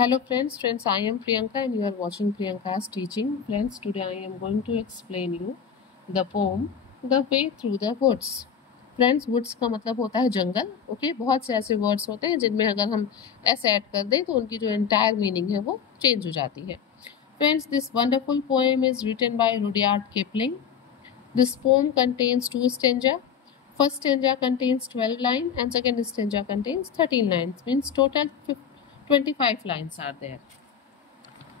Hello friends, I am Priyanka and you are watching Priyanka's teaching. Friends, today I am going to explain you the poem The Way Through the Woods. Friends, woods का मतलब होता है जंगल. Okay, बहुत से ऐसे words होते हैं जिनमें अगर हम एस ऐड कर दें तो उनकी जो एंटायर मीनिंग है वो चेंज हो जाती है. Friends, this wonderful poem is written by Rudyard Kipling. This poem contains two stanza. First stanza contains 12 lines and second stanza contains 13 lines. Means total 25 lines are there.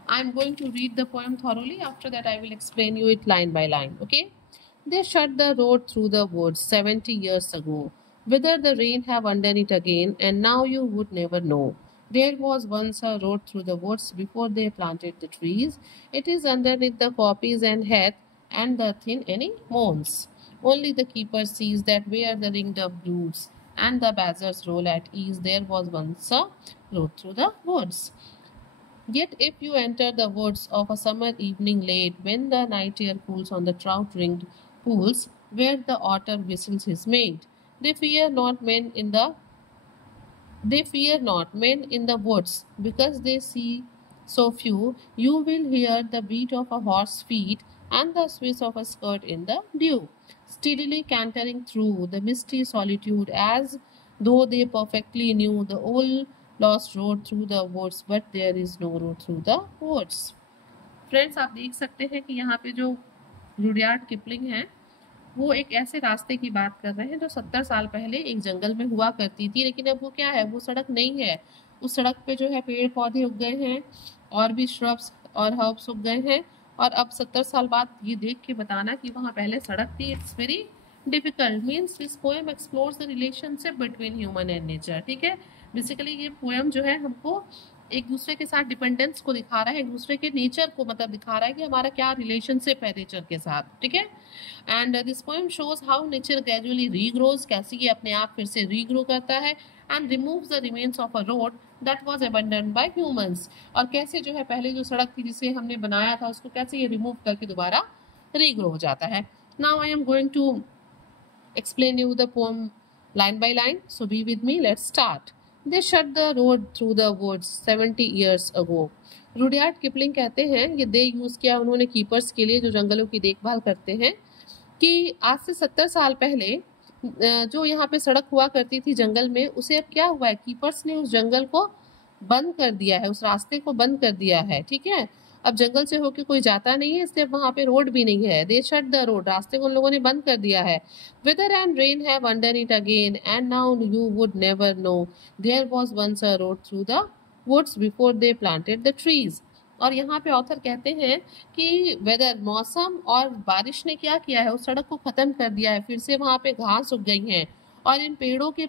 I am going to read the poem thoroughly. After that I will explain you it line by line. Okay. They shut the road through the woods 70 years ago. Whether the rain have undone it again, and now you would never know. There was once a road through the woods before they planted the trees. It is underneath the poppies and heath, and the thin any moans. Only the keeper sees that where the ringdove broods, and the buzzards roll at ease, there was once a road through the woods. Yet if you enter the woods of a summer evening late, when the night air cools on the trout-ringed pools, where the otter whistles his mate, they fear not men in the woods, because they see so few. You will hear the beat of a horse's feet and the swish of a skirt in the dew, steadily cantering through the misty solitude, as though they perfectly knew the old lost road through the woods, but there is no road through the woods. Friends, आप देख सकते हैं कि यहाँ पे जो Rudyard Kipling है वो एक ऐसे रास्ते की बात कर रहे हैं जो 70 साल पहले एक जंगल में हुआ करती थी, लेकिन अब वो क्या है, वो सड़क नहीं है. उस सड़क पे जो है पेड़ पौधे उग गए हैं और भी श्रब्स और हर्ब्स उग गए हैं, और अब 70 साल बाद ये देख के बताना कि वहाँ पहले सड़क थी, it's very difficult. Means this poem explores the relationship between human and nature. ठीक है, बेसिकली ये पोएम जो है हमको एक दूसरे के साथ डिपेंडेंस को दिखा रहा है, एक दूसरे के नेचर को मतलब दिखा रहा है कि हमारा क्या रिलेशनशिप है नेचर के साथ. ठीक है, and this poem shows how nature gradually regrows, कैसे ये अपने आप फिर से रीग्रो करता है, and removes the remains of a road that was abandoned by humans. और कैसे जो है पहले जो सड़क थी जिसे हमने बनाया था उसको कैसे ये रिमूव करके दोबारा रीग्रो हो जाता है. Now I am going to explain you the poem line by line, so be with me. Let's start. They shut the road through the woods 70 years ago. Rudyard Kipling कहते हैं, ये दे use किया उन्होंने keepers के लिए जो जंगलों की देखभाल करते हैं, कि आज से 70 साल पहले जो यहाँ पे सड़क हुआ करती थी जंगल में, उसे अब क्या हुआ है, कीपर्स ने उस जंगल को बंद कर दिया है, उस रास्ते को बंद कर दिया है. ठीक है, अब जंगल से होके कोई जाता नहीं है, इसलिए वहां पे रोड भी नहीं है. दे शट द रोड, रास्ते को उन लोगों ने बंद कर दिया है. Weather and rain have undone it again, and now you would never know. There was once a road through the woods before they planted the trees. और यहाँ पे ऑथर कहते हैं कि वेदर, मौसम और बारिश ने क्या किया है, उस सड़क को खत्म कर दिया है, फिर से वहां पे घास उग गई है. और इन पेड़ों के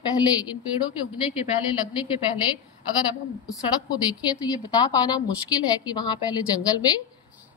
उगने के पहले, लगने के पहले अगर अब हम उस सड़क को देखें तो ये बता पाना मुश्किल है कि वहां पहले जंगल में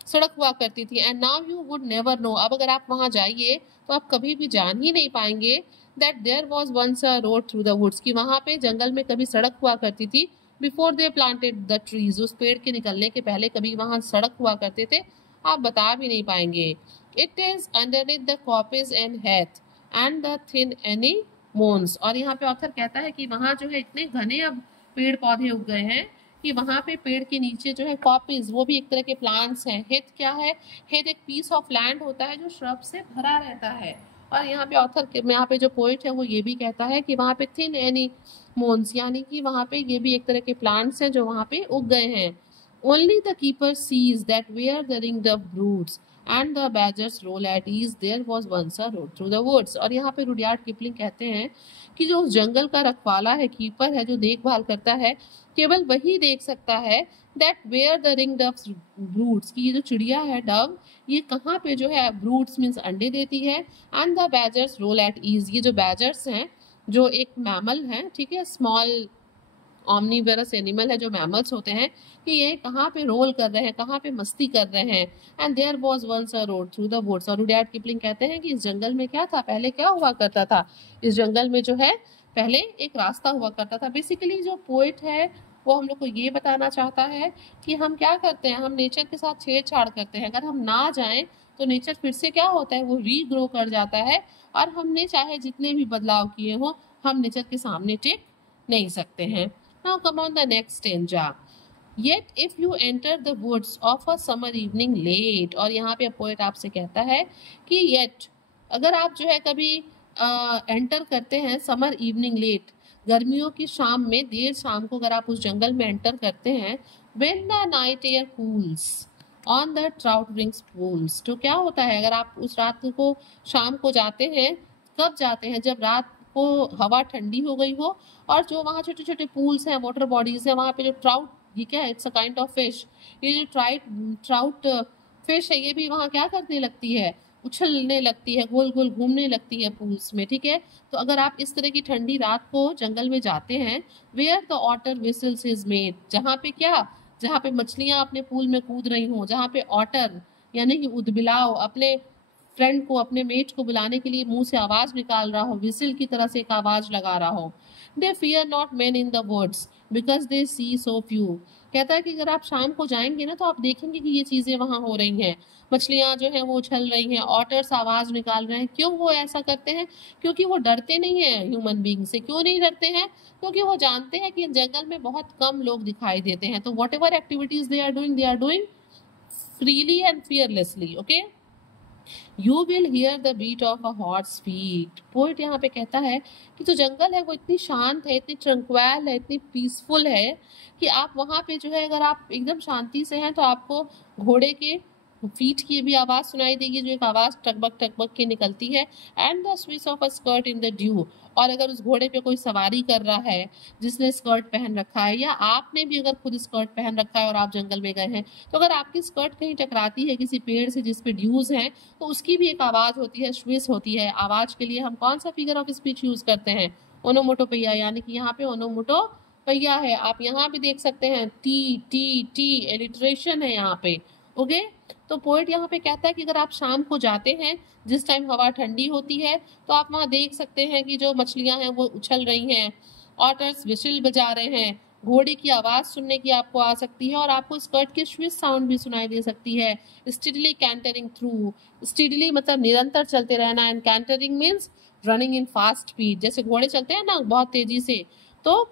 सड़क हुआ करती थी. And now you would never no, अब अगर आप वहां जाइए तो आप कभी भी जान ही नहीं पाएंगे that there was once a road through the woods, कि वहां पे जंगल में कभी सड़क हुआ करती थी. Before they planted the trees, उस पेड़ के निकलने के पहले कभी वहां सड़क हुआ करते थे, आप बता भी नहीं पाएंगे. It is underneath the coppice and heath and the thin anemones. और यहाँ पे ऑथर कहता है कि वहां जो है इतने घने अब पेड़ पौधे उग गए हैं कि वहां पे पेड़ के नीचे जो है कॉपीज, वो भी एक तरह के प्लांट्स हैं. हेथ क्या है, हेथ एक पीस ऑफ लैंड होता है जो श्रब से भरा रहता है. और यहाँ पे ऑथर, यहाँ पे जो पोइट है वो ये भी कहता है कि वहां पे थिन एनी मोन्स, यानी कि वहां पे ये भी एक तरह के प्लांट्स हैं जो वहां पे उग गए हैं. Only the keeper sees that where the ringdove broods and the badgers roll at ease, there was once a road through the woods. और यहाँ पे रुडयार्ड किपलिंग कहते हैं कि जो उस जंगल का रखवाला है, कीपर है, जो देखभाल करता है, केवल वही देख सकता है that where the ringdove broods, की ये जो चिड़िया है डव, ये कहाँ पे जो है, ब्रूड्स मीन्स अंडे देती है, and the badgers roll at ease, ये जो बैजर्स हैं जो एक मैमल है, ठीक है, स्मॉल ऑमनीवेरस एनिमल है, जो मैमल्स होते हैं, कि ये कहाँ पे रोल कर रहे हैं, कहाँ पे मस्ती कर रहे हैं. And there was once a road through the woods. और रुडयार्ड किपलिंग कहते हैं कि इस जंगल में क्या था, पहले क्या हुआ करता था, इस जंगल में जो है पहले एक रास्ता हुआ करता था. बेसिकली जो पोइट है वो हम लोग को ये बताना चाहता है कि हम क्या करते हैं, हम नेचर के साथ छेड़छाड़ करते हैं. अगर हम ना जाएं तो नेचर फिर से क्या होता है, वो रीग्रो कर जाता है, और हमने चाहे जितने भी बदलाव किए हो, हम नेचर के सामने टिक नहीं सकते हैं. Now come on the next stanza. Yet if you enter the woods of a summer evening late, और यहाँ पे पोएट आपसे कहता है कि येट अगर आप जो है कभी एंटर करते हैं समर इवनिंग लेट, गर्मियों की शाम में देर शाम को अगर आप उस जंगल में एंटर करते हैं, when the night air cools on the trout rings pools, तो क्या होता है अगर आप उस रात को शाम को जाते हैं, कब जाते हैं जब रात को हवा ठंडी हो गई हो, और जो वहाँ छोटे छोटे पूल्स हैं, वाटर बॉडीज हैं, वहाँ पे जो ट्राउट, ये क्या है, it's a kind of fish, ये जो ट्राउट फिश है, ये भी वहाँ क्या करने लगती है, उछलने लगती है, गोल गोल घूमने लगती है पूल्स में, ठीक है। तो अगर आप इस तरह की ठंडी रात को जंगल में जाते हैं, where the otter whistles is made, जहाँ पे क्या, जहाँ पे मछलियां अपने पूल में कूद रही हों, जहाँ पे ऑटर यानी कि उदबिलाव अपने फ्रेंड को, अपने मेट को बुलाने के लिए मुंह से आवाज निकाल रहा हो, विसिल की तरह से एक आवाज लगा रहा हो। They fear not men in the words because they see so few, कहता है कि अगर आप शाम को जाएंगे ना तो आप देखेंगे कि ये चीजें वहां हो रही हैं, मछलियां जो है वो उछल रही हैं, ऑटर्स आवाज निकाल रहे हैं। क्यों वो ऐसा करते हैं? क्योंकि वो डरते नहीं है ह्यूमन बीइंग से। क्यों नहीं डरते हैं? क्योंकि वो जानते हैं कि जंगल में बहुत कम लोग दिखाई देते हैं, तो what ever activities they are doing freely and fearlessly. Okay, you will hear the beat of a horse feet, poet यहाँ पे कहता है कि जो जंगल है वो इतनी शांत है, इतनी ट्रंक्वेल है, इतनी पीसफुल है कि आप वहाँ पे जो है, अगर आप एकदम शांति से हैं तो आपको घोड़े के फीट की भी आवाज सुनाई देगी, जो एक आवाज टकबक के निकलती है, and the swish of a skirt in the due, और अगर उस घोड़े पे कोई सवारी कर रहा है जिसने स्कर्ट पहन रखा है, या आपने भी अगर खुद स्कर्ट पहन रखा है और आप जंगल में गए हैं, तो अगर आपकी स्कर्ट कहीं टकराती है किसी पेड़ से जिसपे ड्यूज हैं, तो उसकी भी एक आवाज होती है, स्विश होती है। आवाज के लिए हम कौन सा फिगर ऑफ स्पीच यूज करते हैं? ओनोमोटोपैया, यानी कि यहाँ पे ओनोमोटोपैया है। आप यहाँ पे देख सकते हैं टी टी टी, एलिट्रेशन है यहाँ पे। ओके, तो पोएट यहाँ पे कहता है कि अगर आप शाम को जाते हैं जिस टाइम हवा ठंडी होती है, तो आप वहाँ देख सकते हैं कि जो मछलियां हैं वो उछल रही हैं, ऑटर्स विशिल बजा रहे हैं, घोड़े की आवाज सुनने की आपको आ सकती है, और आपको स्कर्ट की स्विश साउंड भी सुनाई दे सकती है। स्टीडली कैंटरिंग थ्रू, स्टीडली मतलब निरंतर चलते रहना, and cantering means running in fast speed, जैसे घोड़े चलते हैं ना बहुत तेजी से, तो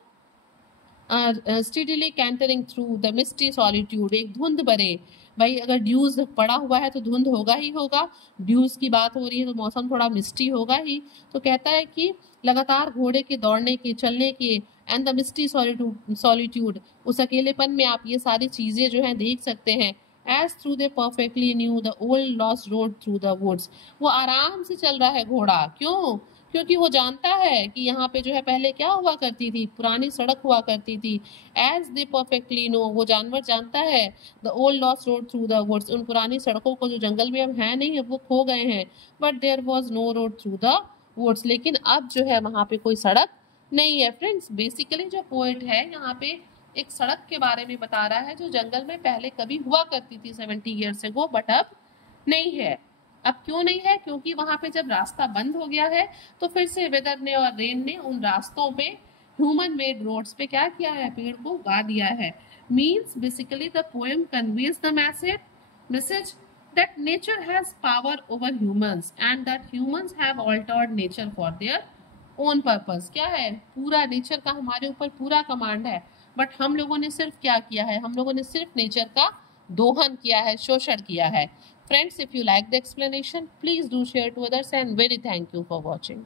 steadily cantering through the misty solitude, एक धुंध भरे, भाई अगर ड्यूज पड़ा हुआ है तो धुंध होगा ही होगा, ड्यूज की बात हो रही है तो मौसम थोड़ा मिस्टी होगा ही। तो कहता है कि लगातार घोड़े के दौड़ने के, चलने के, एंड द मिस्टी सॉलिट्यूड, उस अकेलेपन में आप ये सारी चीजें जो है देख सकते हैं। As through they perfectly knew the old lost road through the woods, वो आराम से चल रहा है घोड़ा। क्यों? क्योंकि वो जानता है कि यहाँ पे जो है पहले क्या हुआ करती थी, पुरानी सड़क हुआ करती थी। एज दे परफेक्टली नो, वो जानवर जानता है, the old lost road through the woods, उन पुरानी सड़कों को जो जंगल में अब है नहीं, अब वो खो गए हैं। But there was no road through the woods, लेकिन अब जो है वहां पे कोई सड़क नहीं है। फ्रेंड्स, बेसिकली जो पोएट है यहाँ पे एक सड़क के बारे में बता रहा है जो जंगल में पहले कभी हुआ करती थी 70 ईयर्स अगो, बट अब नहीं है। अब क्यों नहीं है? क्योंकि वहां पे जब रास्ता बंद हो गया है तो फिर से वेदर ने और रेन ने उन रास्तों पे, ह्यूमन मेड रोड्स पे क्या किया है, पेड़ को उगा दिया है। Means basically the poem conveys the message that nature has power over humans and that humans have altered nature for their own purpose। क्या है? पूरा नेचर का हमारे ऊपर पूरा कमांड है, बट हम लोगों ने सिर्फ क्या किया है, हम लोगों ने सिर्फ नेचर का दोहन किया है, शोषण किया है। Friends, if you like the explanation, please do share to others, and very thank you for watching.